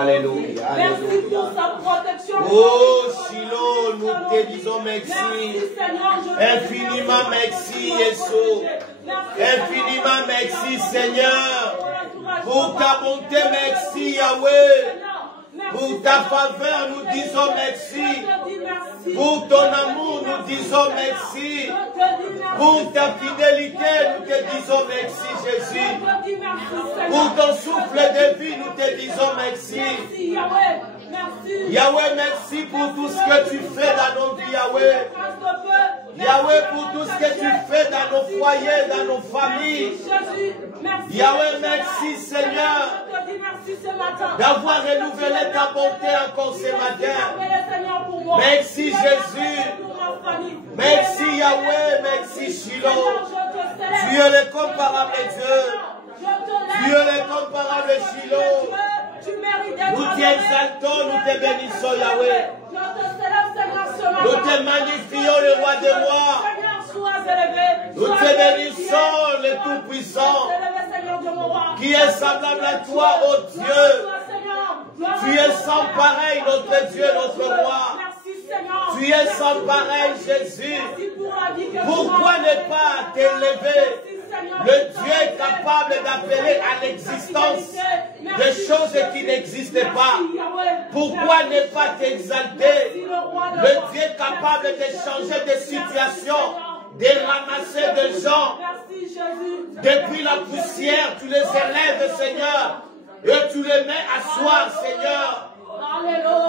Alléluia. Merci pour sa protection. Oh, Shiloh, nous te disons merci. Seigneur, Infiniment merci, Yeshua. Infiniment merci, Seigneur. Pour ta bonté, merci, Yahweh. Pour ta faveur, nous disons merci. Pour ton amour, nous disons merci. Pour ta fidélité, nous te disons merci, Jésus. Pour ton souffle de vie, nous te disons merci. Yahweh, merci pour tout ce que tu fais dans nos vies, Yahweh. Yahweh, pour tout ce que tu fais dans nos foyers, dans nos familles. Yahweh, merci, Seigneur, d'avoir renouvelé ta bonté encore ce matin. Merci, Jésus. Merci, Yahweh. Merci, Shiloh. Tu es le comparable Dieu. Tu es le comparable Shiloh. Nous t'exaltons, nous te bénissons, Yahweh. Nous te magnifions, le roi des rois. Nous te bénissons, le Tout-Puissant, qui est semblable à toi, ô Dieu. Tu es sans pareil, notre Dieu, notre roi. Tu es sans pareil, Jésus. Pourquoi ne pas t'élever? Le Dieu est capable d'appeler à l'existence des choses qui n'existent pas. Pourquoi ne pas t'exalter? Le Dieu est capable de changer de situation, de ramasser des gens. Depuis la poussière, tu les élèves, Seigneur, et tu les mets à asseoir, Seigneur,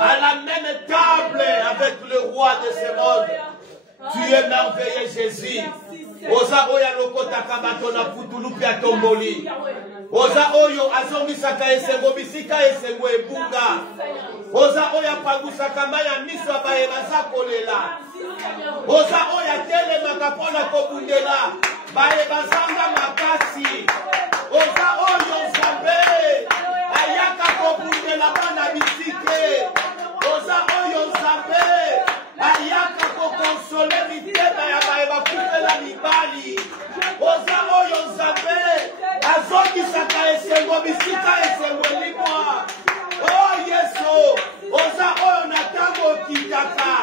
à la même table avec le roi de ce monde. Tu es merveilleux, Jésus. Oza oya lokota kabato na putulu pia tomboli. Oza oyo azomisaka esengo bisika esengo ebunga. Oza oya pagusa kamaya miswa baye baza kolela. Oza oya tele makapona kobundela. Baye bazanga makasi. Oza oyo Nzambe ayaka kobundela bana bisike. Oza oyo Nzambe ayaka kokonsole mitema ya baye bakufela mibali. Oza oyo Nzambe azokisaka esengo bisika esengo limwa. Oh Yesu, oza oyo na tango kitaka.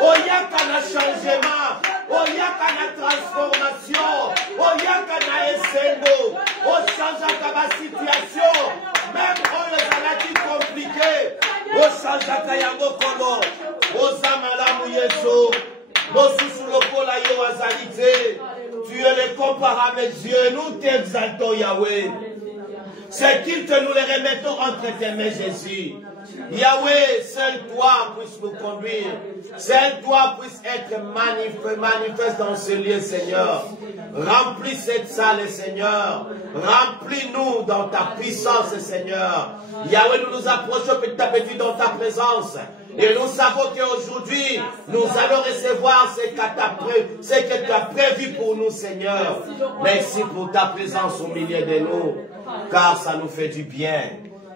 Oyaka na changement, oyaka na transformation, oyaka na esengo. Ochangeaka ba situation, même oyo ezalaki compliqué. Ochangeaka yango komo. Oza malamu Yesu. Mosusu lokola yo azali te. Tu es le comparable Dieu. Nous t'exaltons, Yahweh. C'est qu'il te nous les remettons entre tes mains, Jésus. Yahweh, seul toi puisse nous conduire. Seul toi puisse être manifeste dans ce lieu, Seigneur. Remplis cette salle, Seigneur. Remplis-nous dans ta puissance, Seigneur. Yahweh, nous nous approchons petit à petit dans ta présence. Et nous savons qu'aujourd'hui, nous allons recevoir ce que tu as prévu pour nous, Seigneur. Merci pour ta présence au milieu de nous, car ça nous fait du bien.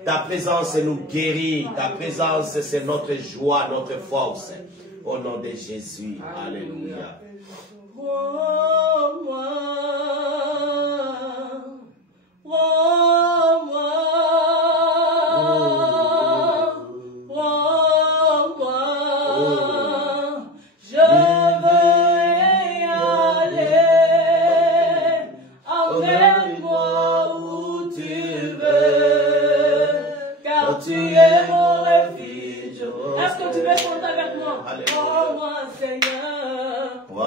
Ta présence nous guérit. Ta présence, c'est notre joie, notre force. Au nom de Jésus. Alléluia. Tu es mon refuge. Est-ce que tu veux chanter avec moi? Oh, moi, Seigneur. Moi.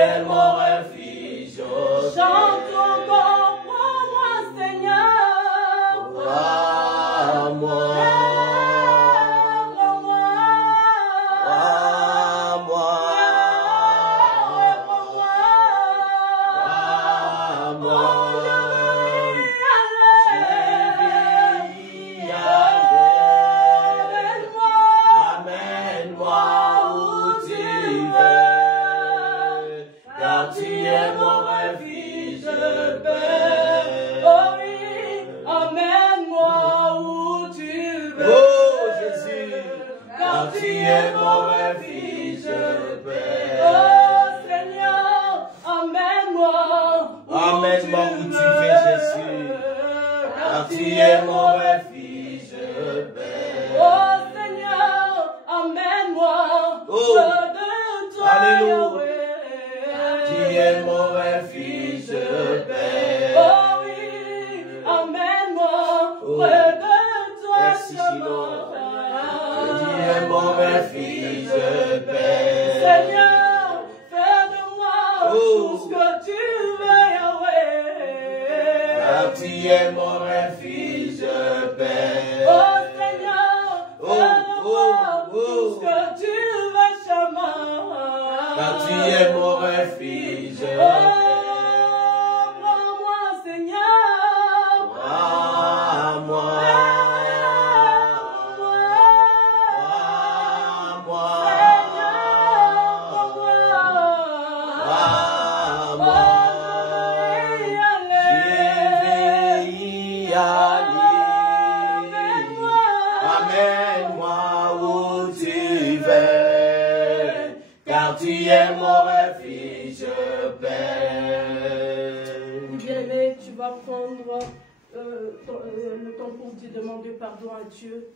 es mon refuge. Chante encore, crois-moi, Seigneur. Crois-moi. Le temps pour demander pardon à Dieu,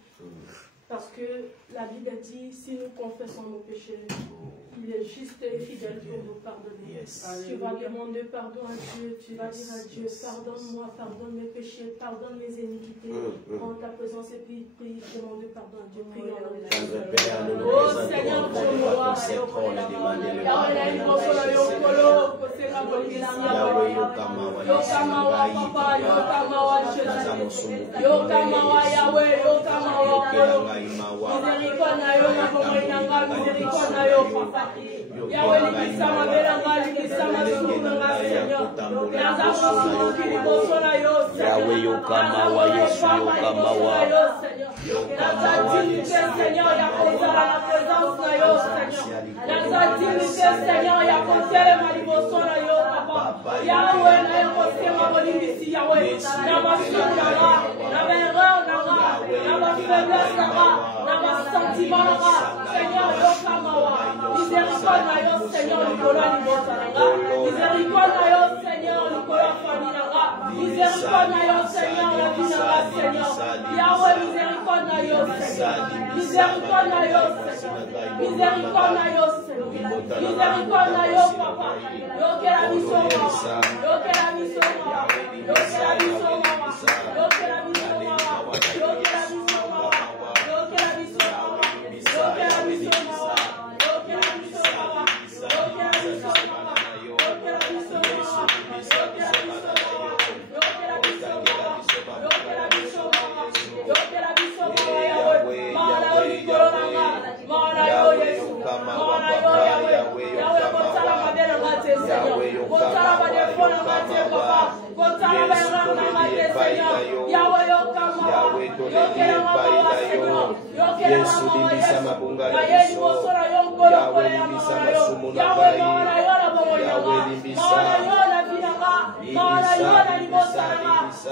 parce que la Bible dit, si nous confessons nos péchés, il est juste et fidèle pour nous pardonner. Tu vas demander pardon à Dieu, tu vas dire à Dieu, pardonne-moi, pardonne mes péchés, pardonne mes iniquités. En ta présence, et puis prie, demande pardon à Dieu. Prie en oh Seigneur, Dieu, moi,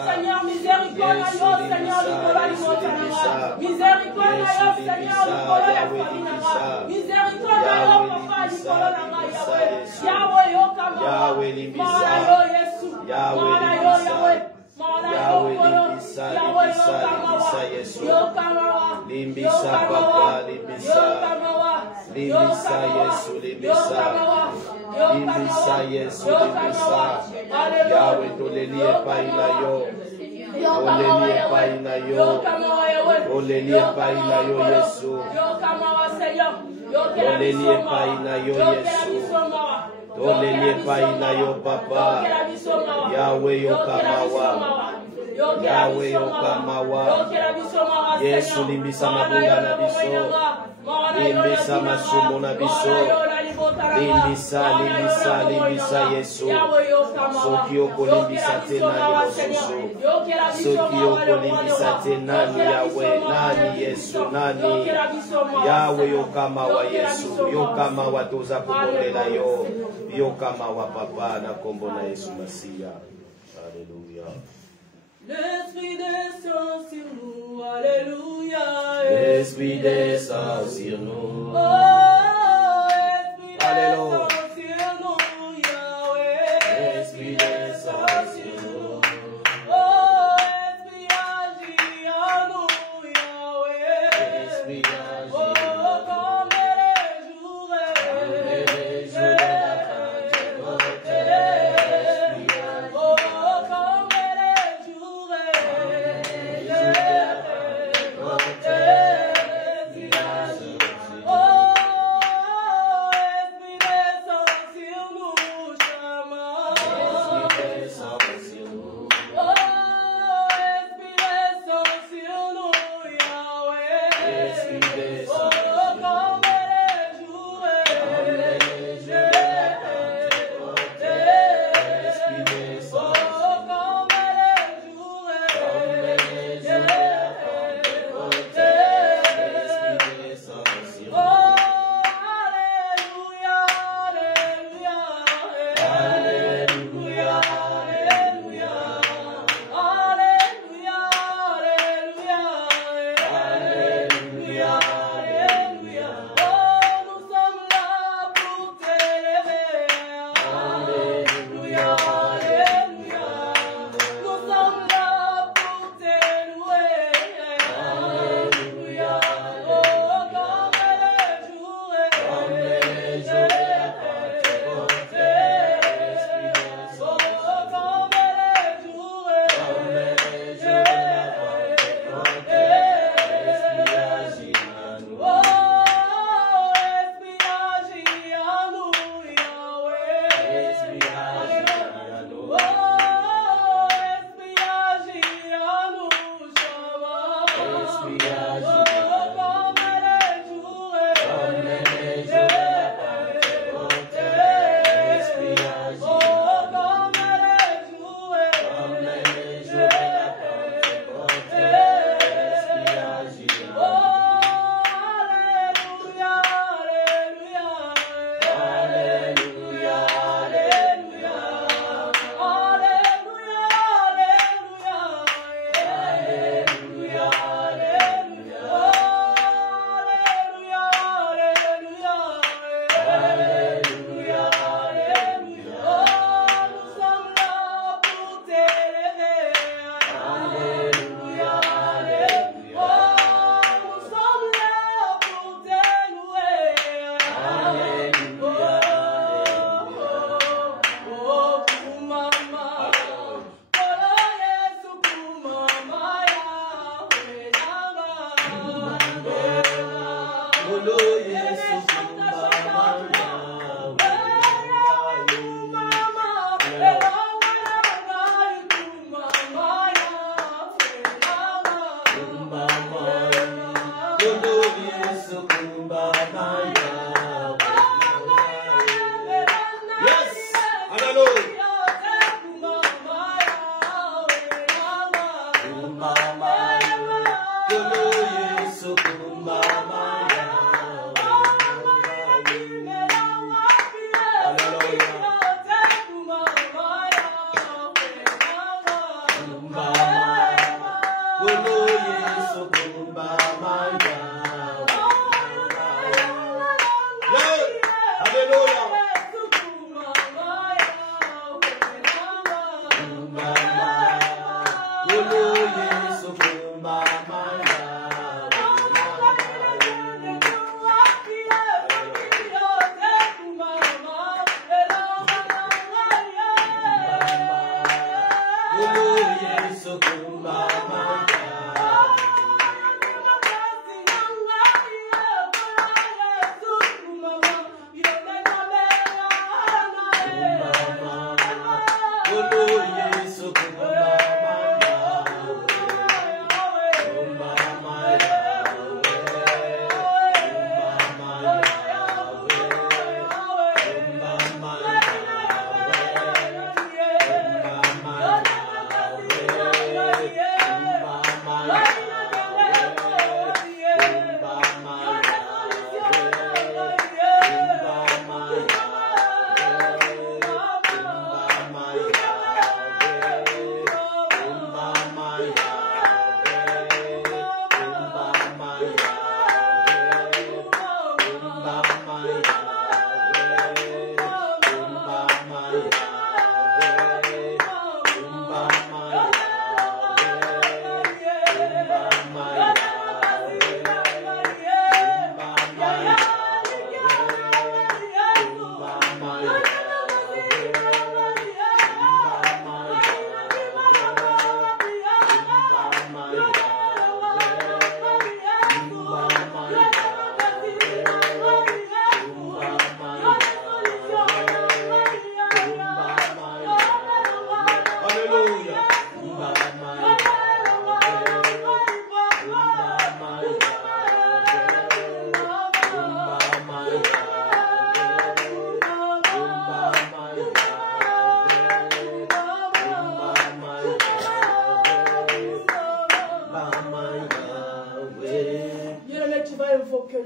Seigneur, miséricorde, Seigneur, Tolele paina yo papa. Yahweh yo kamawa. Yahweh yo kamawa. Yesu limbisa mabunda na biso. Limbisa masumo na biso. Limbisa Yesu. Soki oko limbisa te nani mosusu. Soki oko limbisa te nani Yahweh. Nani Yesu. Nani Yahweh yo kamawa Yesu. Yo kamawa toza kubondela yo. Yo kamawa papa na kombo na Yesu Masia. Alléluia. L'Esprit descend sur nous, Alléluia. L'Esprit descend sur nous. Oh, Esprit Alléluia. descend sur nous, Yahweh. L'Esprit descend sur nous. Oh, Esprit agit en nous, Yahweh. L'Esprit agit. Oh, comme les jours et les jours. Oh,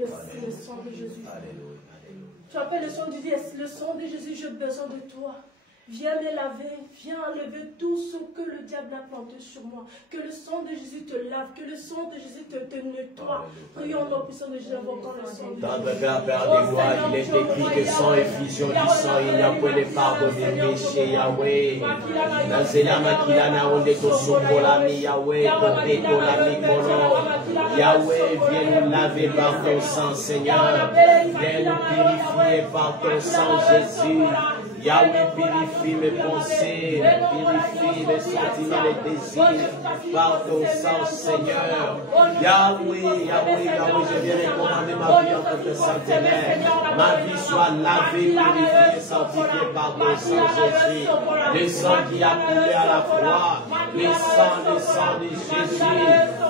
Merci le sang de Jésus. Tu appelles le sang du Dieu. Le sang de Jésus, j'ai besoin de toi. Viens me laver, viens enlever tout ce que le diable a planté sur moi. Que le sang de Jésus te lave, que le sang de Jésus te nettoie. Prions au puissant de Jésus, invoquant le sang de Jésus. Tendre Père, Père des gloires, il est écrit que sans effusion du sang, il n'y a point de pardon des péchés, Yahweh. Nazela makilana onde tosokolami, Yahweh, kopekolami kolo. Yahweh, viens nous laver par ton sang, Seigneur. Viens nous purifier par ton sang, Jésus. Yahweh, purifie mes pensées, purifie mes sentiments, les désirs, par ton sang, Seigneur. Yahweh, je viens recommander ma vie en tant que centenaire. Ma vie soit lavée, purifiée, sanctifiée par ton sang, Jésus. Le sang qui a coulé à la croix, le sang de Jésus.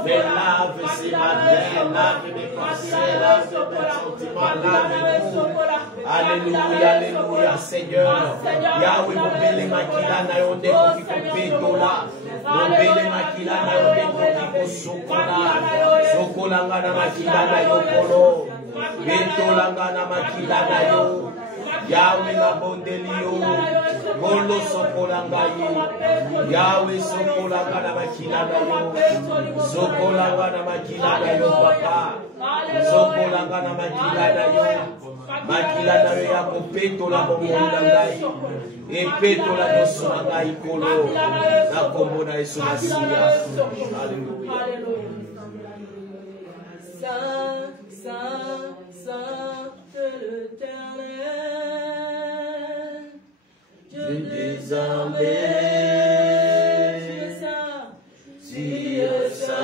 Mais lave ces matins, lave mes pensées, lave mes sentiments, lave-nous. Alléluia, alléluia, Seigneur. Yahweh, mobile makila na yonde kokikopedola. Mobile makila na yonde kokikosokola. Sokola ngana makila na yokolo. Betola ngana makila na yo. Yahweh na bondeli yo. Molo sokola ngayi. Yahweh sokola ngana makila na yo. Sokola ngana makila na yo, papa. Sokola ngana makila na yo. Makila na yo ya kopetola bomolila ngai. Epetola nyonso na ngai kolo. Na kombo na Yesu Masiya. Alléluia. Saint, Saint, Saint l'Éternel, Dieu des armées, Dieu saint.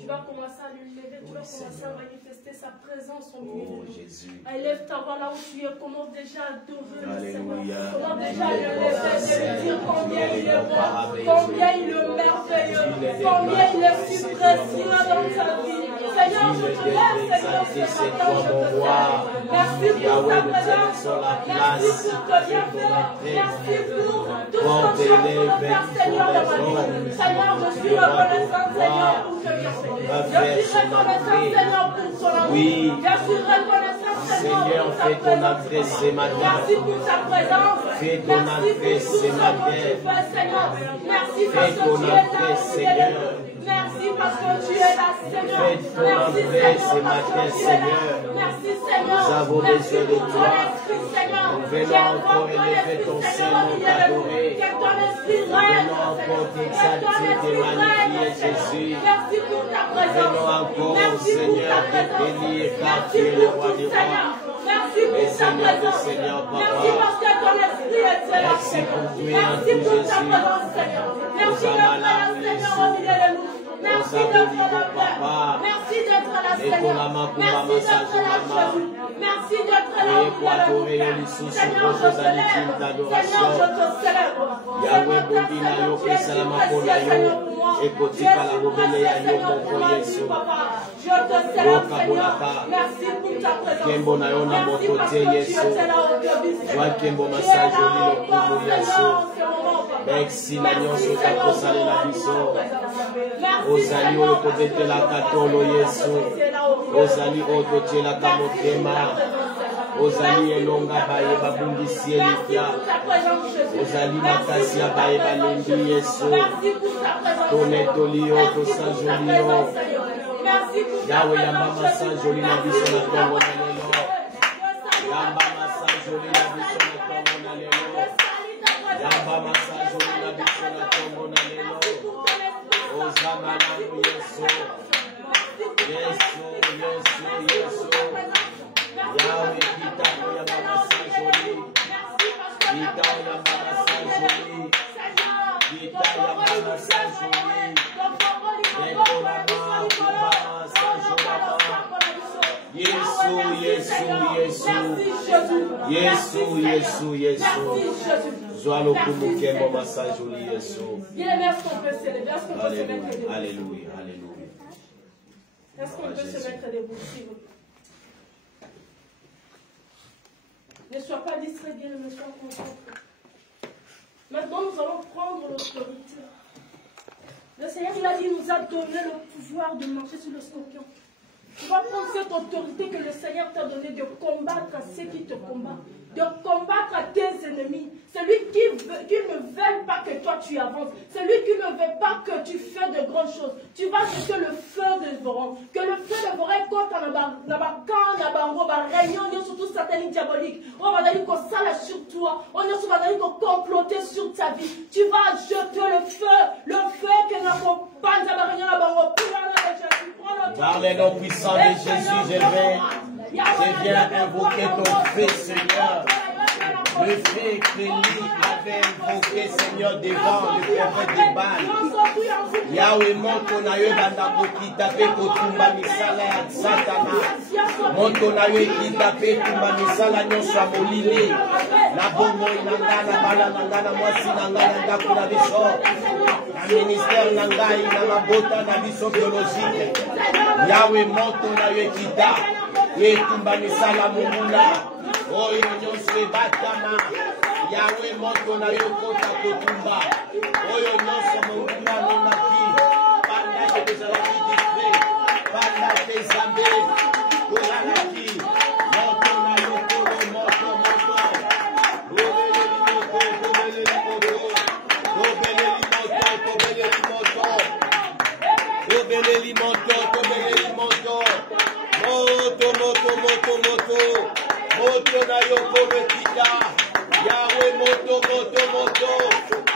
Tu vas commencer à lui lever, tu vas commencer à manifester sa présence au milieu de nous. Élève ta voix là où tu es, commence déjà à adorer le Seigneur. Commence déjà à le lever, de lui dire combien il est bon, combien il est merveilleux, combien il est si précieux dans ta vie. Seigneur, je te lève, Seigneur, ce matin, je te salue. Merci pour ta présence, merci pour te bienfait, merci pour tout ce que tu as pour le faire, Seigneur, dans ma vie. Seigneur, je suis reconnaissant, Seigneur, pour te bienfait. Je suis reconnaissant, Seigneur, pour ton amour. Je suis reconnaissant, Seigneur, pour ta présence. Merci pour ta présence. Merci pour tout ce que tu fais, Seigneur. Merci parce que tu es là, Seigneur. Merci parce que tu es là, Seigneur. Merci, Seigneur, parce que tu es là. Merci, Seigneur. Nous avons besoin de ton toi. esprit, Seigneur. Nous venons encore élever ton Seigneur, t'adorer. Que ton esprit règne, Jésus. Merci pour ta présence. Venons encore, Merci pour ta Seigneur, te présence. bénir, car tu Merci es le pour roi tout, des Seigneur. rois. Merci pour ta Seigneur des présence. seigneurs, Papa. Merci parce que ton esprit est là, Merci Seigneur. pour tout et Merci en tout, pour ta Jésus. présence, Seigneur. Merci d'être là, Seigneur, au milieu de nous. Merci d'être là, Père. Merci d'être là, Seigneur. Merci d'être là, Jésus. Merci d'être là, au milieu de nous. Seigneur, je te lève. Seigneur, je te célèbre. Yahweh, Ce matin, Seigneur, tu es si précieux, Seigneur, pour moi. Tu es si précieux, Seigneur, pour ma vie, Papa. Je te célèbre, Seigneur. Merci pour ta présence. Merci parce que tu étais là au début, Seigneur. Tu es là encore, Seigneur, en ce moment, Papa. Merci, Seigneur, pour ta présence. Merci, Ozali Seigneur, oto bete la katolo Yesu. Ozali oto tie la kamotema. Ozali elonga baye babundisi elifia. Ozali makasi ya baye balembi Yesu. Tonetoli oto sanjolio. Yahweh yamba sanjoli na biso na tongo na lelo. Yamba sanjoli na biso na tongo na lelo. Yamba sanjoli na biso na tongo na lelo. Osana na Yesu. Yesu, Yesu, Yesu. Yahweh kita ya mama sanjoli. Kita ya mama sanjoli. Kita ya mama sanjoli. Ekola mama sanjoli. Yesu, Yesu, Yesu. Yesu, Yesu, Yesu. Zoalo kumuke mama sanjoli Yesu. Est-ce qu'on peut se lever? Est-ce qu'on peut se mettre debout? Alléluia, alléluia. Est-ce qu'on peut se mettre debout, s'il vous plaît? Ne sois pas distrait, bien, ne sois concentré. Maintenant, nous allons prendre l'autorité. Le Seigneur, il a dit, nous a donné le pouvoir de marcher sur le scorpion. Tu vas prendre cette autorité que le Seigneur t'a donnée de combattre ceux qui te combattent, de combattre tes ennemis, celui qui ne veut pas que toi tu avances, celui qui ne veut pas que tu fasses de grandes choses. Tu vas jeter le feu dévorant, que le feu dévorant quand on a réunion surtout satanique diabolique, on va aller sur toi, on va aller comploter sur ta vie. Tu vas jeter le feu que n'accompagne la réunion là-bas. Par les noms puissants de Jésus, je viens invoquer ton feu, Seigneur. Le feu que Élie avait invoqué, Seigneur, devant le prophète de Baal. Yahweh, moto na yo banda kokita pe kotumba misala ya Satana. Moto na yo ekita pe tumba misala nyonso ya molili. Na bomoi na nga, na bala na nga, na mwasi na nga, na ndako na biso. Na ministère na ngai, na mabota na biso biologique. Yahweh, moto na yo ekita etumba misala mongula. Oyo nyonso ebatama. Yahweh, moto na yo kota kotumba. Oyo nyonso mongula monaki. Panda ke bezalaki discret. Panda ke zambe. Kolalaki. Moto na yo kolo moto. Obeleli moto. Obeleli moto. Obeleli moto. Obeleli moto. Obeleli moto. Moto. Moto na yo kometita. Yahweh, moto.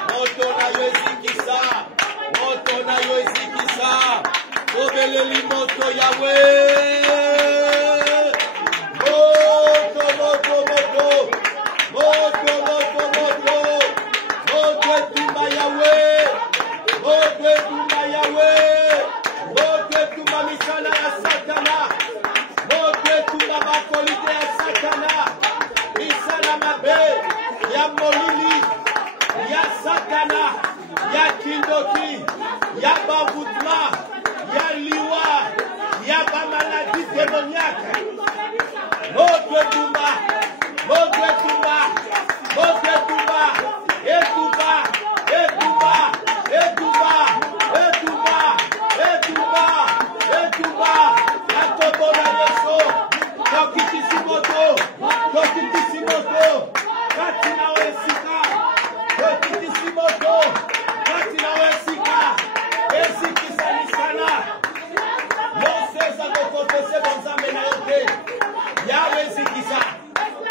Moto na yo ezikisa. Moto na yo ezikisa. Obeleli moto Yahweh. Moto. Moto etumba Yahweh. Moto etumba Yahweh. Moto etumba misala ya Satana. Moto etumba makolite ya Satana. Misala mabe ya molili ya Satana, ya kindoki, ya bavutma, ya liwa, ya bamaladi démoniaque. Moto etumba.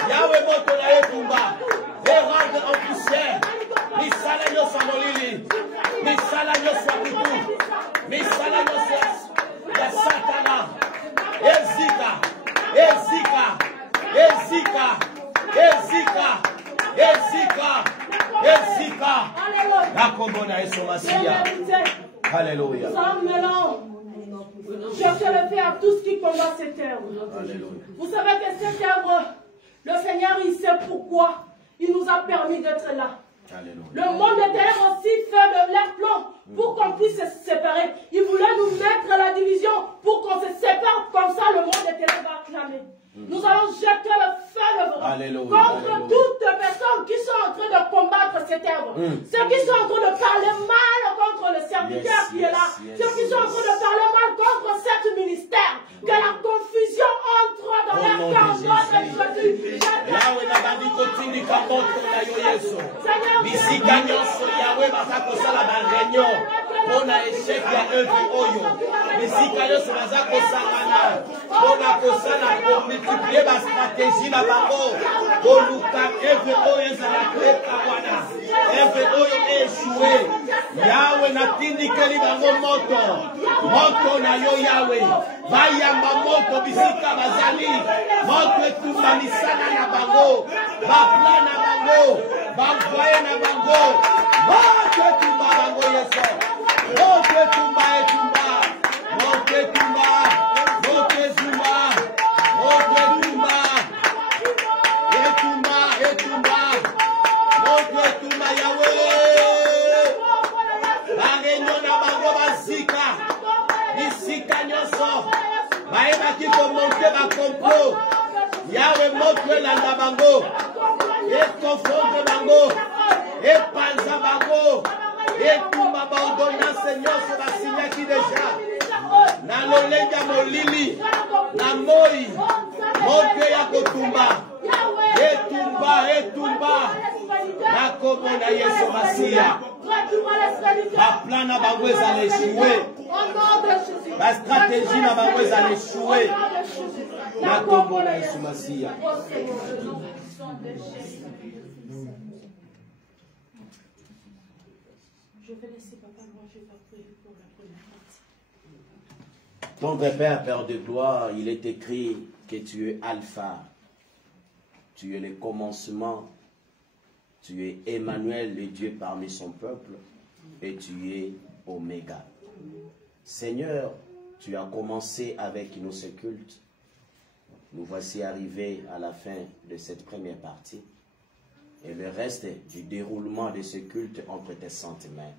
Yahweh moto na etumba. Et rendre en poussière. Misala nyoso molili. Misala nyoso kutu. Misala nyoso ya Satana. Ezika. Nakombona Yesu Masia. Alléluia. Je te le fais à tous qui combattent cette œuvre. Vous savez que cette œuvre, le Seigneur, il sait pourquoi il nous a permis d'être là. Alléluia. Le monde des ténèbres aussi fait de leur plan pour qu'on puisse se séparer. Il voulait nous mettre la division pour qu'on se sépare. Comme ça, le monde des ténèbres va acclamer. Nous allons jeter le feu de bras contre toutes les personnes qui sont en train de combattre cette œuvre. Ceux qui sont en train de parler mal contre le serviteur qui est là. Ceux qui sont en train de parler mal contre cet ministère. Que la confusion entre dans leur cœur. multiplier ma stratégie na bango. Oluka FVO ezala kreta wana. FVO échoué. Yahweh natindikeli bango moto. Moto na yo Yahweh. Bayamba moto bisika bazali. Moto etumba misala na bango. Bapla na bango. Bamvoye na bango. Moto etumba bango Yesu. Moto etumba. Moto etumba. Moto ezuma. Moto etumba. Etumba. Moto etumba Yahweh. Bagenyo na bango bazika. Bisika nyoso. Baebaki komonte ba complot. Yahweh moto elanda bango. Ekofondre bango. Epanza bango. Etumba ba ordonnance nyoso basinyaki deja. na lolenga molili, na moi, monte ya kotumba, etumba, na kombo na Yesu Masia. Ma plan na bango ezala échoué, ma stratégie na bango ezala échoué, na kombo na Yesu Masia. Je vais laisser papa manger, va prier pour la première partie. Ton vrai Père, Père de gloire, il est écrit que tu es Alpha, tu es le commencement, tu es Emmanuel, le Dieu parmi son peuple, et tu es Oméga. Seigneur, tu as commencé avec nous ce culte. Nous voici arrivés à la fin de cette première partie. Et le reste du déroulement de ce culte entre tes saintes mains.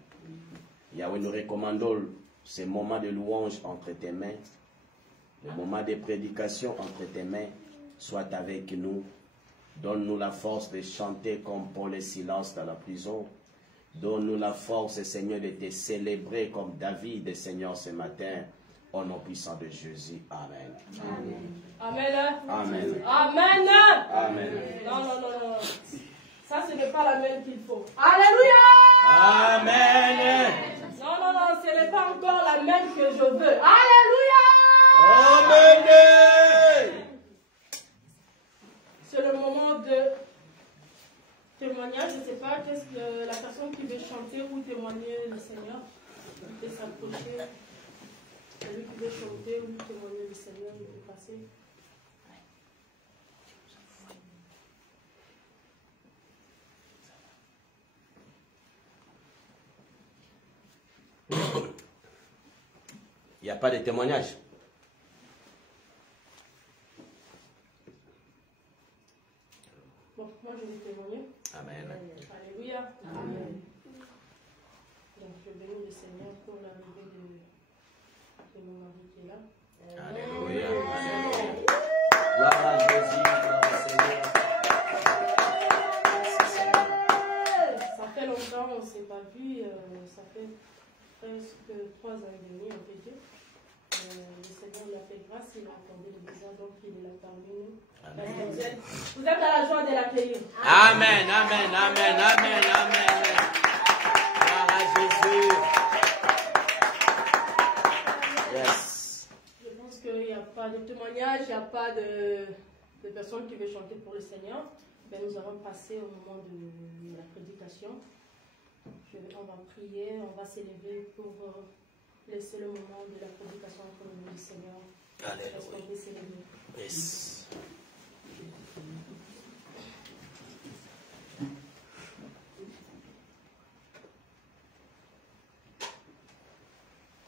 Yahweh, nous recommandons ces moments de louange entre tes mains, le moment de prédication entre tes mains, soit avec nous. Donne-nous la force de chanter comme Paul et Silas dans la prison. Donne-nous la force, Seigneur, de te célébrer comme David, Seigneur, ce matin. Au nom puissant de Jésus. Amen. Amen. Amen. Amen. Amen. Non. Ça, ce n'est pas la même qu'il faut. Alléluia. Amen. Non, ce n'est pas encore la même que je veux. Alléluia. Amen. C'est le moment de témoignage. Je ne sais pas, qu'est-ce que la personne qui veut chanter ou témoigner le Seigneur peut s'approcher. Celui qui veut chanter ou témoigner le Seigneur, il peut passer. Il n'y a pas de témoignage. Bon, moi je vais témoigner. Amen. Alléluia. Amen. Donc je bénis le Seigneur pour l'arrivée de mon mari qui est là. Alléluia. Alléluia. Gloire à Jésus, gloire au Seigneur. Merci Seigneur. Ça fait longtemps, on ne s'est pas vu. Ça fait presque 3 ans et demi, on peut dire. Le Seigneur lui a fait grâce, il a accordé le visa, donc il est là parmi nous. Vous êtes à la joie de l'accueillir. Amen, amen, amen, amen, amen. Gloire à Jésus. Yes. Je pense qu'il n'y a pas de témoignage, il n'y a pas de personne qui veut chanter pour le Seigneur. Mais nous allons passer au moment de la prédication. On va prier, on va s'élever pour laisser le moment de la prédication entre nous et le Seigneur. Alléluia. Est-ce qu'on peut s'élever? Yes.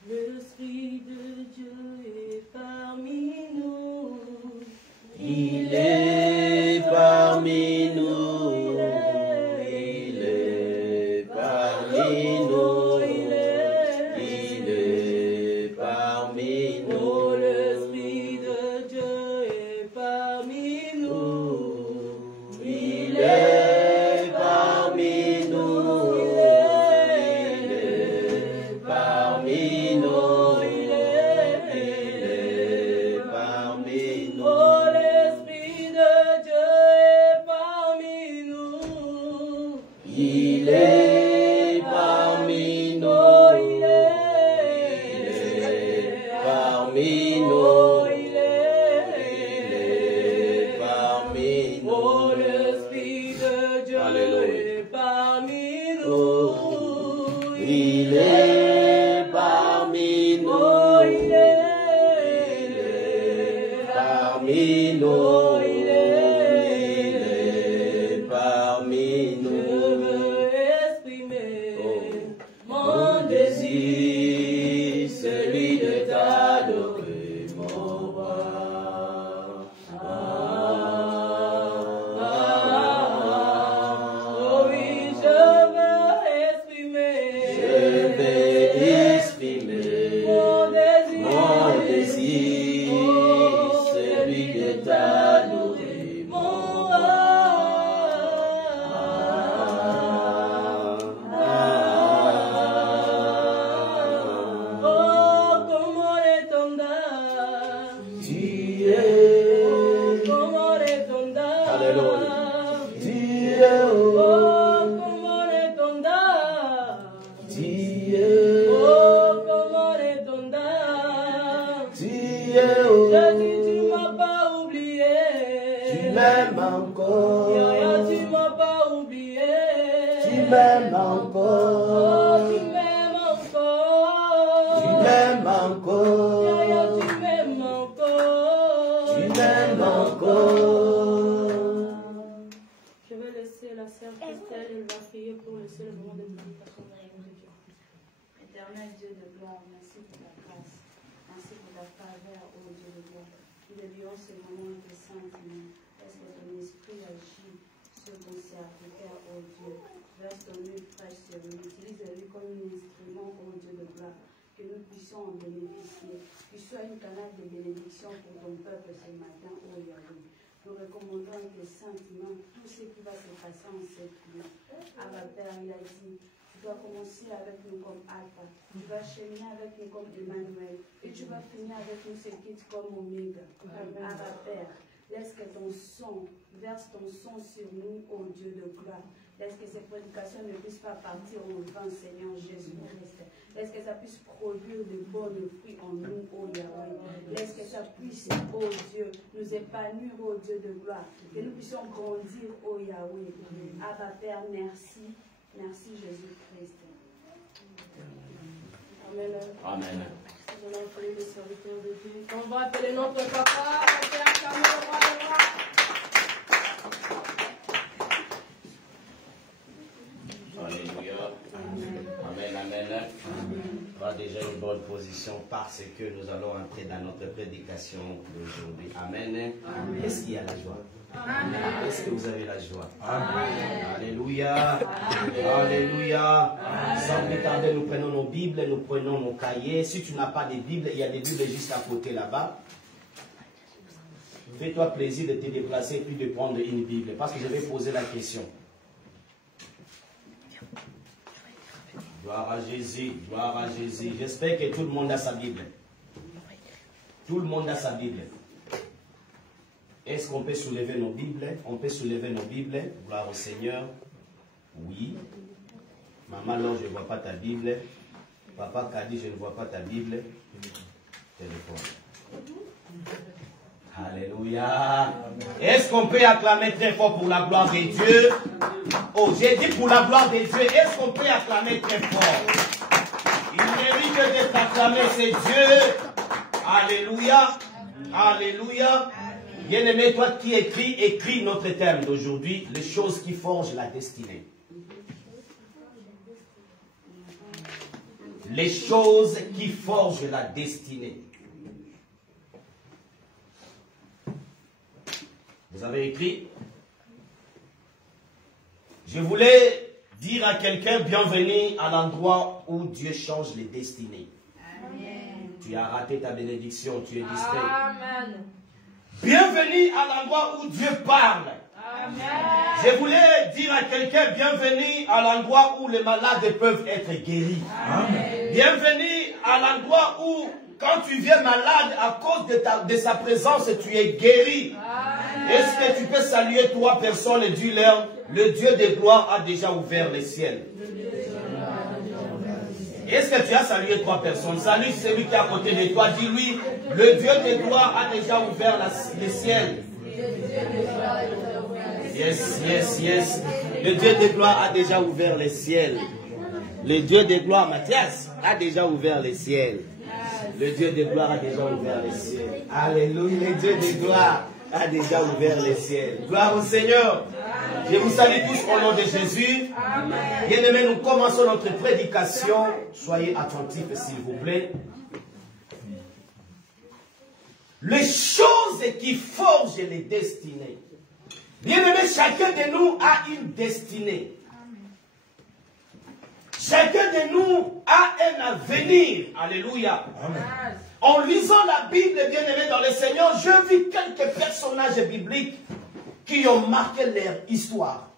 L'Esprit de Dieu est parmi nous. Il est parmi nous. Il est parmi nous. Il est parmi nous. L'Esprit de Dieu est parmi nous. Il est parmi nous. Il est parmi nous. Il est parmi nous. Oh, l'Esprit de Dieu est parmi nous. Il est parmi nous. Il est parmi nous. Il est parmi nous. Oh, l'Esprit de Dieu Alléluia. est parmi nous. Il est parmi nous. Oh, Il est parmi nous. Il est parmi Je nous. veux exprimer mon désir, celui de t'adorer, mon roi. Oh oui, je veux exprimer. Je vais exprimer Mon désir. mon désir, celui de t'adorer, Laisse que ton sang verse ton sang sur nous, ô Dieu de gloire. Laisse que ces prédications ne puissent pas partir en vain, Seigneur Jésus-Christ. Laisse que ça puisse produire de bons fruits en nous, ô Yahweh. Laisse que ça puisse, ô Dieu, nous épanouir, ô Dieu de gloire. Que nous puissions grandir, ô Yahweh. Abba Père, merci. Merci Jésus-Christ. Amen. Amen. Nous allons appeler le serviteur de Dieu. On va appeler notre papa, le Père Camille, le roi des rois. Alléluia. Amen, amen. On va déjà une bonne position parce que nous allons entrer dans notre prédication d'aujourd'hui. Amen. Est-ce qu'il y a la joie? Est-ce que vous avez la joie? Amen. Alléluia. Alléluia. Sans plus tarder, nous prenons nos Bibles, nous prenons nos cahiers. Si tu n'as pas de Bible, il y a des Bibles juste à côté là-bas. Fais-toi plaisir de te déplacer et puis de prendre une Bible parce que je vais poser la question. Gloire à Jésus, gloire à Jésus. J'espère que tout le monde a sa Bible. Tout le monde a sa Bible. Est-ce qu'on peut soulever nos Bibles? On peut soulever nos Bibles. Gloire au Seigneur. Oui. Maman, non, je ne vois pas ta Bible. Papa Kadi, je ne vois pas ta Bible. Téléphone. Alléluia. Est-ce qu'on peut acclamer très fort pour la gloire de Dieu? Oh, j'ai dit pour la gloire de Dieu. Est-ce qu'on peut acclamer très fort? Il mérite d'être acclamé, c'est Dieu. Alléluia. Alléluia. Bien-aimé, toi qui écris notre thème d'aujourd'hui, les choses qui forgent la destinée. Les choses qui forgent la destinée. Vous avez écrit? Je voulais dire à quelqu'un, bienvenue à l'endroit où Dieu change les destinées. Amen. Tu as raté ta bénédiction, tu es distrait. Amen. Bienvenue à l'endroit où Dieu parle. Amen. Je voulais dire à quelqu'un, bienvenue à l'endroit où les malades peuvent être guéris. Amen. Bienvenue à l'endroit où, quand tu viens malade, à cause de sa présence, tu es guéri. Est-ce que tu peux saluer trois personnes et dis-leur, le Dieu de gloire a déjà ouvert les ciels? Est-ce que tu as salué trois personnes? Salue celui qui est à côté de toi. Dis-lui, le Dieu de gloire a déjà ouvert les ciels. Yes, yes, yes. Le Dieu de gloire a déjà ouvert les ciels. Le Dieu de gloire, Mathias, a déjà ouvert les ciels. Le Dieu de gloire a déjà ouvert les ciels. Alléluia, le Dieu de gloire a déjà ouvert les ciels. Gloire au Seigneur. Je vous salue tous au nom de Jésus. Bien-aimés, nous commençons notre prédication. Soyez attentifs, s'il vous plaît. Les choses qui forgent les destinées. Bien-aimés, chacun de nous a une destinée. Chacun de nous a un avenir. Alléluia. Amen. En lisant la Bible, bien-aimés dans le Seigneur, je vis quelques personnages bibliques qui ont marqué leur histoire.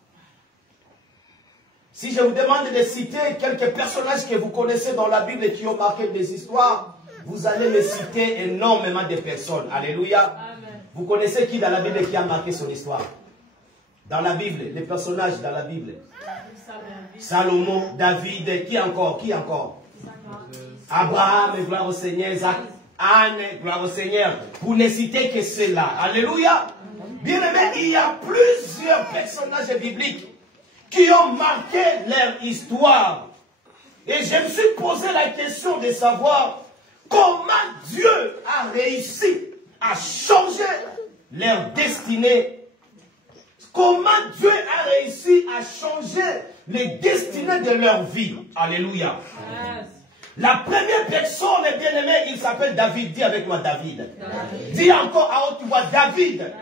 Si je vous demande de citer quelques personnages que vous connaissez dans la Bible et qui ont marqué des histoires, vous allez me citer énormément de personnes. Alléluia. Amen. Vous connaissez qui dans la Bible qui a marqué son histoire? Dans la Bible, les personnages dans la Bible. Salomon, David, qui encore? Qui encore? Abraham, gloire au Seigneur. Isaac, Anne, gloire au Seigneur. Vous ne citez que cela. Alléluia. Bien aimé, il y a plusieurs personnages bibliques qui ont marqué leur histoire. Et je me suis posé la question de savoir comment Dieu a réussi à changer leur destinée. Comment Dieu a réussi à changer les destinées de leur vie. Alléluia. Yes. La première personne, bien aimé, il s'appelle David. Dis avec moi David. Dis encore à haute voix David.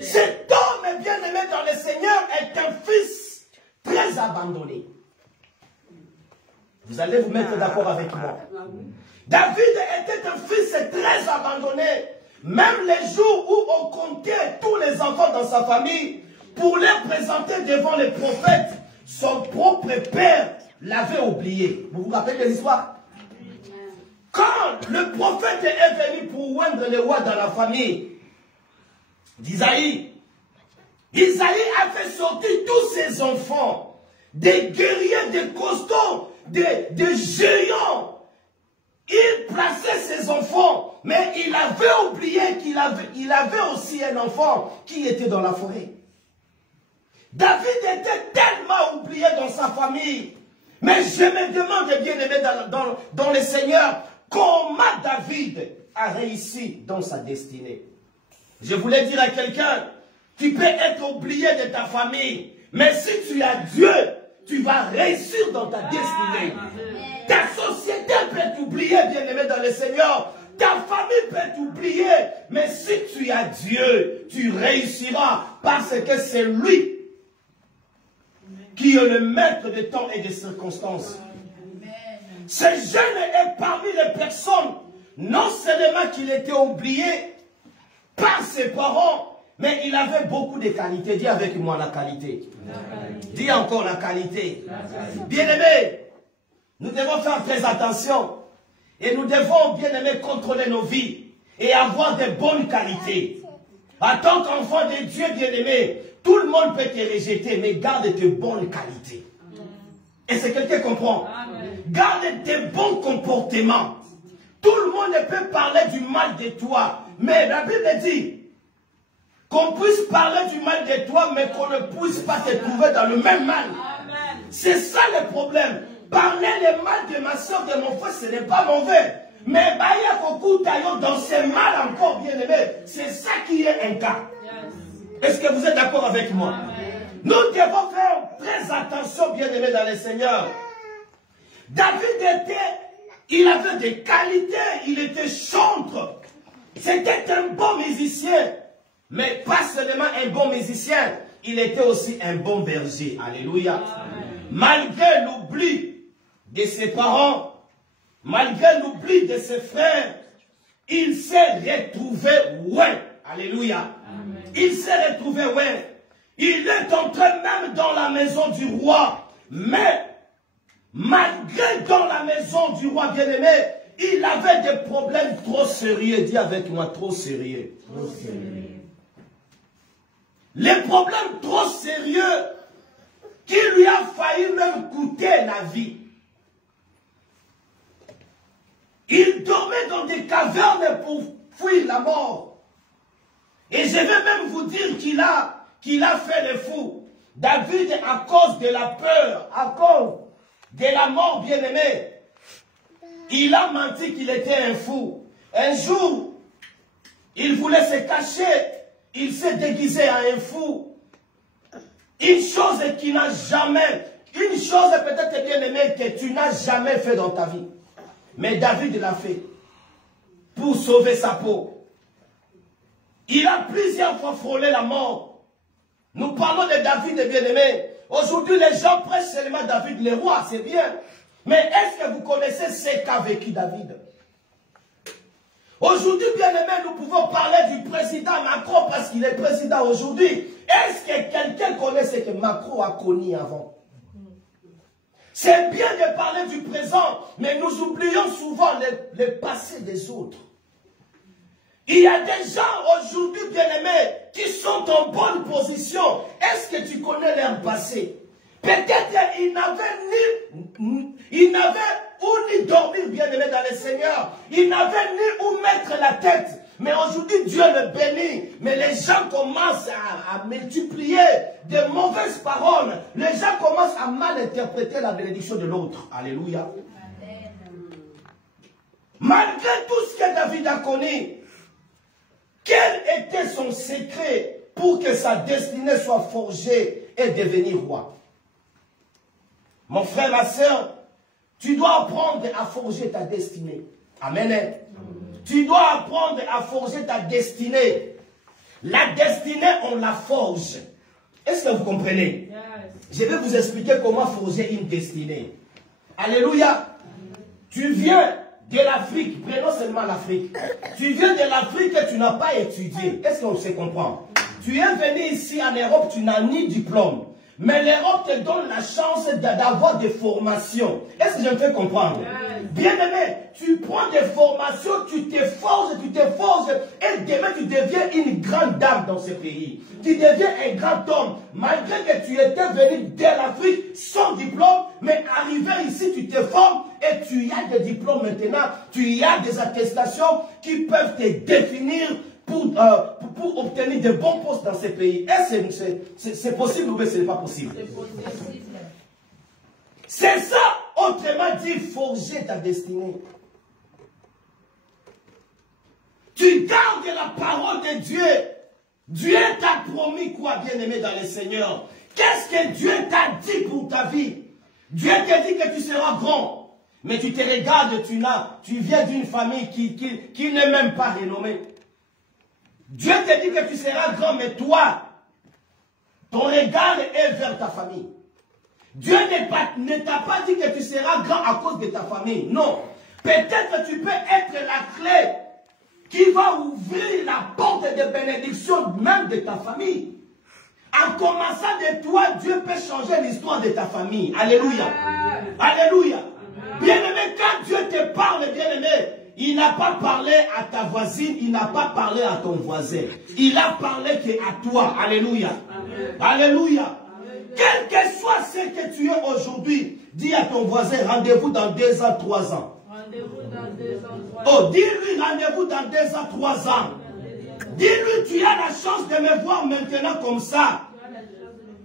Cet homme, bien aimé dans le Seigneur, est un fils très abandonné. Vous allez vous mettre d'accord avec moi. David était un fils très abandonné. Même les jours où on comptait tous les enfants dans sa famille pour les présenter devant les prophètes, son propre père l'avait oublié. Vous vous rappelez de l'histoire? Quand le prophète est venu pour oindre le roi dans la famille d'Isaïe, Isaïe a fait sortir tous ses enfants, des guerriers, des costauds, des géants. Il plaçait ses enfants, mais il avait oublié qu'il avait aussi un enfant qui était dans la forêt. David était tellement oublié dans sa famille. Mais je me demande, bien aimé dans le Seigneur, comment David a réussi dans sa destinée. Je voulais dire à quelqu'un, tu peux être oublié de ta famille, mais si tu as Dieu, tu vas réussir dans ta destinée. Ta société peut t'oublier, bien aimé dans le Seigneur. Ta famille peut t'oublier, mais si tu as Dieu, tu réussiras parce que c'est lui qui est le maître des temps et des circonstances. Ce jeune est parmi les personnes, non seulement qu'il était oublié par ses parents, mais il avait beaucoup de qualités. Dis avec moi la qualité. Dis encore la qualité. Bien-aimés, nous devons faire très attention. Et nous devons, bien-aimés, contrôler nos vies et avoir de bonnes qualités. En tant qu'enfant de Dieu, bien-aimé, tout le monde peut te rejeter, mais garde tes bonnes qualités. Et c'est quelqu'un qui comprend. Garde tes bons comportements. Tout le monde peut parler du mal de toi. Mais la Bible dit qu'on puisse parler du mal de toi, mais qu'on ne puisse pas te trouver dans le même mal. C'est ça le problème. Parler le mal de ma soeur, de mon frère, ce n'est pas mauvais. Mais dans ce mal encore, bien aimé, c'est ça qui est un cas. Est-ce que vous êtes d'accord avec moi? Nous devons faire très attention, bien aimé dans le Seigneur. David il avait des qualités, il était chantre. C'était un bon musicien. Mais pas seulement un bon musicien, il était aussi un bon berger. Alléluia. Amen. Malgré l'oubli de ses parents, malgré l'oubli de ses frères, il s'est retrouvé loin. Alléluia. Amen. Il s'est retrouvé loin. Il est entré même dans la maison du roi. Mais, malgré dans la maison du roi bien-aimé, il avait des problèmes trop sérieux. Dis avec moi, trop sérieux. Trop sérieux. Les problèmes trop sérieux qui lui a failli même coûter la vie. Il dormait dans des cavernes pour fuir la mort. Et je vais même vous dire qu'il a fait le fou. David, à cause de la peur, à cause de la mort bien-aimée, il a menti qu'il était un fou. Un jour, il voulait se cacher. Il s'est déguisé en un fou. Une chose qu'il n'a jamais, une chose peut-être bien aimée que tu n'as jamais fait dans ta vie. Mais David l'a fait pour sauver sa peau. Il a plusieurs fois frôlé la mort. Nous parlons de David bien aimé. Aujourd'hui, les gens prêchent seulement David le roi, c'est bien. Mais est-ce que vous connaissez ce qu'a vécu David? Aujourd'hui, bien aimé, nous pouvons parler du président Macron parce qu'il est président aujourd'hui. Est-ce que quelqu'un connaît ce que Macron a connu avant? C'est bien de parler du présent, mais nous oublions souvent le passé des autres. Il y a des gens aujourd'hui, bien-aimés, qui sont en bonne position. Est-ce que tu connais leur passé? Peut-être qu'ils n'avaient où ni dormir, bien-aimés dans le Seigneur. Ils n'avaient ni où mettre la tête. Mais aujourd'hui, Dieu le bénit. Mais les gens commencent à multiplier de mauvaises paroles. Les gens commencent à mal interpréter la bénédiction de l'autre. Alléluia. Malgré tout ce que David a connu, quel était son secret pour que sa destinée soit forgée et devenir roi? Mon frère, ma soeur, tu dois apprendre à forger ta destinée. Amen. Tu dois apprendre à forger ta destinée. La destinée, on la forge. Est-ce que vous comprenez? Je vais vous expliquer comment forger une destinée. Alléluia. Tu viens de l'Afrique, prenons seulement l'Afrique. Tu viens de l'Afrique et tu n'as pas étudié. Est-ce qu'on se comprend? Tu es venu ici en Europe, tu n'as ni diplôme. Mais l'Europe te donne la chance d'avoir des formations. Est-ce que je me fais comprendre? Bien-aimé, tu prends des formations, tu te forges, et demain tu deviens une grande dame dans ce pays. Tu deviens un grand homme. Malgré que tu étais venu de l'Afrique sans diplôme, mais arrivé ici, tu te formes et tu as des diplômes maintenant. Tu as des attestations qui peuvent te définir pour obtenir de bons postes dans ces pays. C'est possible ou ce n'est pas possible? C'est ça, autrement dit, forger ta destinée. Tu gardes la parole de Dieu. Dieu t'a promis quoi, bien-aimé dans le Seigneur? Qu'est-ce que Dieu t'a dit pour ta vie? Dieu t'a dit que tu seras grand. Mais tu te regardes, tu viens d'une famille qui n'est même pas renommée. Dieu te dit que tu seras grand, mais toi, ton regard est vers ta famille. Dieu ne t'a pas dit que tu seras grand à cause de ta famille. Non. Peut-être que tu peux être la clé qui va ouvrir la porte de bénédiction même de ta famille. En commençant de toi, Dieu peut changer l'histoire de ta famille. Alléluia. Alléluia. Bien-aimé, quand Dieu te parle, bien-aimé, il n'a pas parlé à ta voisine, il n'a pas parlé à ton voisin. Il a parlé qu'à toi. Alléluia. Amen. Alléluia. Amen. Quel que soit ce que tu es aujourd'hui, dis à ton voisin, rendez-vous dans 2 ans, 3 ans. Rendez-vous dans 2 ans, 3 ans. Oh, dis-lui rendez-vous dans 2 ans, 3 ans. Dis-lui, tu as la chance de me voir maintenant comme ça.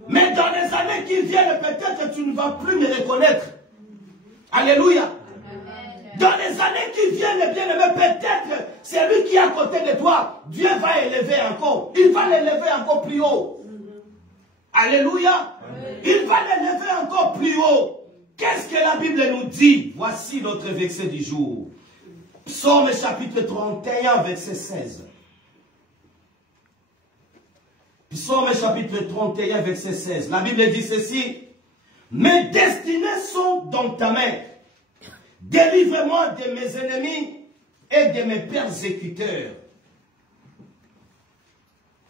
Mais dans les années qui viennent, peut-être tu ne vas plus me reconnaître. Alléluia. Dans les années qui viennent, bien aimé, peut-être c'est lui qui est à côté de toi. Dieu va élever encore. Il va l'élever encore plus haut. Alléluia. Il va l'élever encore plus haut. Qu'est-ce que la Bible nous dit? Voici notre verset du jour. Psaume chapitre 31, verset 16. Psaume chapitre 31, verset 16. La Bible dit ceci. Mes destinées sont dans ta main. Délivre-moi de mes ennemis et de mes persécuteurs.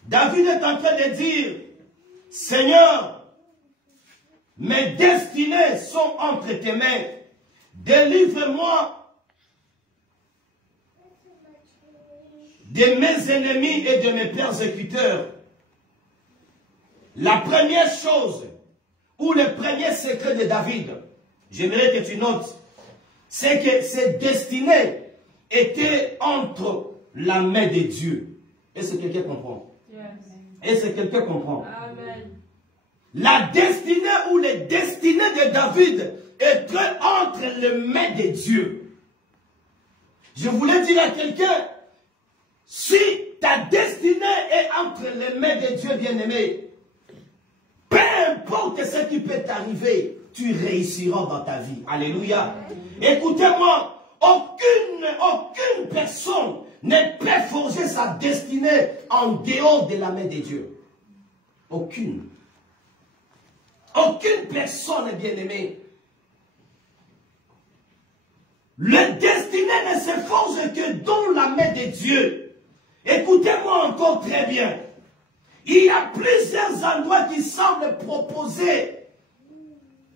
David est en train de dire, Seigneur, mes destinées sont entre tes mains. Délivre-moi de mes ennemis et de mes persécuteurs. La première chose, ou le premier secret de David, j'aimerais que tu notes, c'est que ses destinées étaient entre la main de Dieu. Est-ce que quelqu'un comprend? Est-ce que quelqu'un comprend? Amen. La destinée ou les destinées de David étaient entre les mains de Dieu. Je voulais dire à quelqu'un, si ta destinée est entre les mains de Dieu, bien-aimé, peu importe ce qui peut t'arriver, tu réussiras dans ta vie. Alléluia. Écoutez-moi, aucune personne ne peut forger sa destinée en dehors de la main de Dieu. Aucune. Aucune personne, bien-aimée. Le destiné ne se forge que dans la main de Dieu. Écoutez-moi encore très bien. Il y a plusieurs endroits qui semblent proposer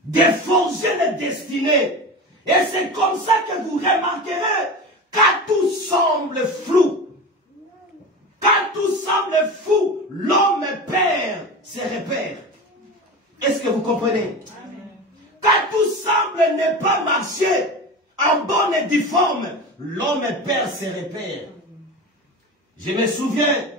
de forger les destinées. Et c'est comme ça que vous remarquerez, quand tout semble flou, quand tout semble fou, l'homme perd ses repères. Est-ce que vous comprenez? Quand tout semble ne pas marcher en bonne et due forme, l'homme perd ses repères. Je me souviens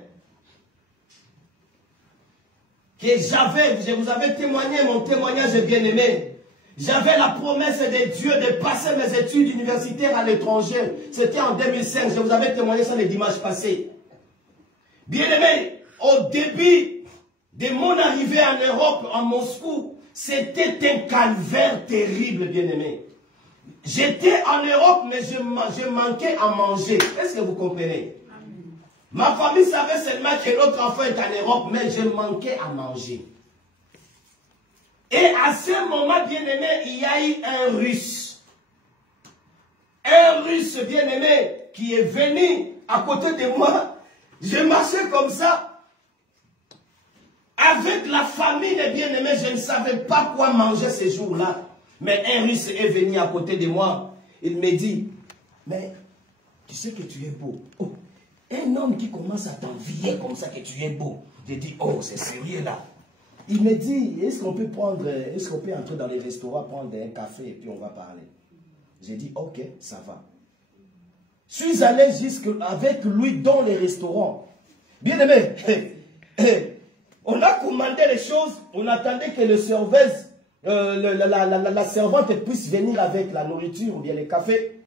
que je vous avais témoigné, mon témoignage est bien aimé. J'avais la promesse de Dieu de passer mes études universitaires à l'étranger. C'était en 2005, je vous avais témoigné ça le dimanche passé. Bien aimé, au début de mon arrivée en Europe, en Moscou, c'était un calvaire terrible, bien aimé. J'étais en Europe, mais je manquais à manger. Est-ce que vous comprenez? Ma famille savait seulement que notre enfant est en Europe, mais je manquais à manger. Et à ce moment, bien aimé, il y a eu un Russe. Un Russe, bien aimé, qui est venu à côté de moi. Je marchais comme ça. Avec la famille des bien-aimés, je ne savais pas quoi manger ces jours-là. Mais un Russe est venu à côté de moi. Il me dit, mais tu sais que tu es beau. Oh, un homme qui commence à t'envier comme ça que tu es beau. J'ai dit, oh, c'est sérieux là. Il me dit, est-ce qu'on peut entrer dans les restaurants, prendre un café et puis on va parler. J'ai dit, ok, ça va. Je suis allé avec lui dans les restaurants. Bien aimé, on a commandé les choses, on attendait que le serveuse, la servante puisse venir avec la nourriture ou bien le café.